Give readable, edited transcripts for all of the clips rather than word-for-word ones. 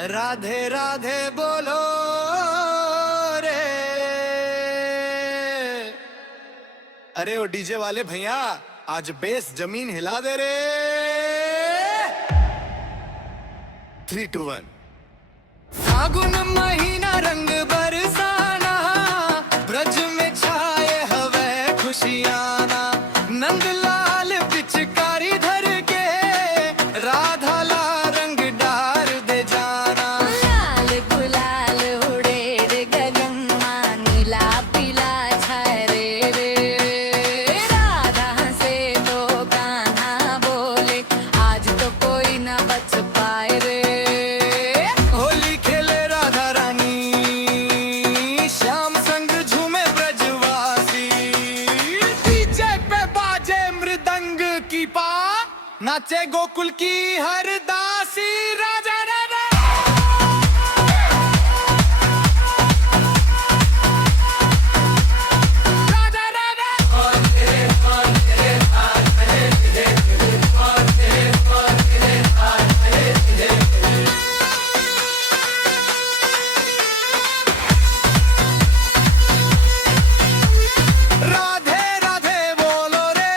राधे राधे बोलो रे। अरे ओ डीजे वाले भैया, आज बेस जमीन हिला दे रे। 3, 2, 1। फागुन महीना रंग बरसाना, ब्रज में छाए हवे खुशियाना। नंद लाल पिचकारी धर के, राधा ला रंग डार दे जाना। लाल गुलाल उड़े रे गगन मां, नीला पीला छाए रे राधा से तो गाना बोले, आज तो कोई ना बच पाए रे। होली खेले राधा रानी, श्याम संग झूमे ब्रजवासी। डीजे पे बाजे मृदंग की पा, नाचे गोकुल की हर दासी। राजा राधा राजा राधा। राधे राधे बोलो रे,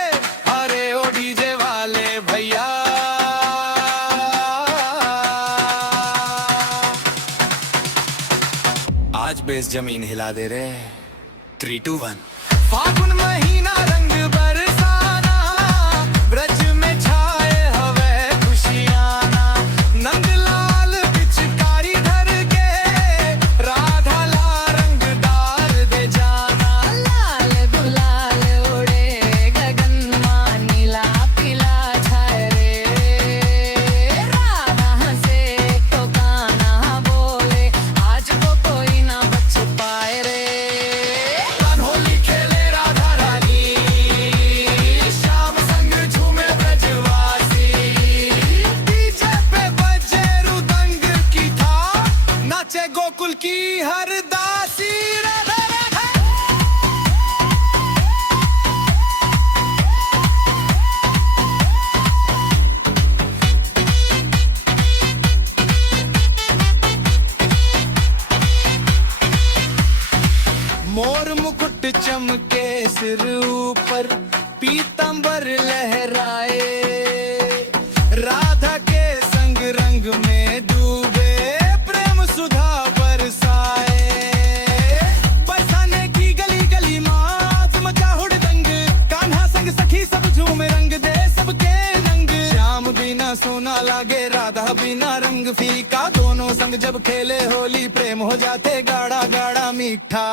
अरे ओ डीजे वाले भैया। आज बेस जमीन हिला दे रे। 3, 2, 1। फागुन महीना रंग बरसाना, ब्रज में छाए हवे खुशियाना। नंद लाल पिचकारी धर के, राधा ला रंग डार दे जाना। लाल गुलाल उड़े गगन मां, नीला पीला छाए रे राधा से तो गाना बोले, आज तो कोई ना बच पाए रे। होली खेले राधा रानी, श्याम संग झूमे ब्रजवासी। डीजे पे बजे रुदंग की था, नाचे गोकुल की हर दासी। राधा राधा। मोर मुकुट चमके सिर ऊपर, पीतांबर लहराए। राधा के संग रंग में डूबे, प्रेम सुधा बरसाए। बरसाने की गली गली माँ मचा हुड़दंग, कान्हा संग सखी सब झूम रंग दे सबके नंग। श्याम बिना सोना लागे, राधा बिना रंग फीका। दोनों संग जब खेले होली, प्रेम हो जाते गाढ़ा गाढ़ा मीठा।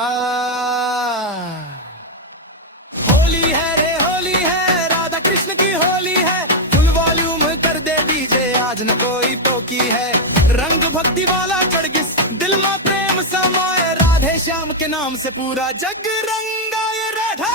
होली है रे होली है, राधा कृष्ण की होली है। फुल वॉल्यूम कर दे डीजे, आज न कोई तो की है। रंग भक्ति वाला चढ़गिस, दिल में प्रेम समाए। राधे श्याम के नाम से पूरा जग रंगाए। राधा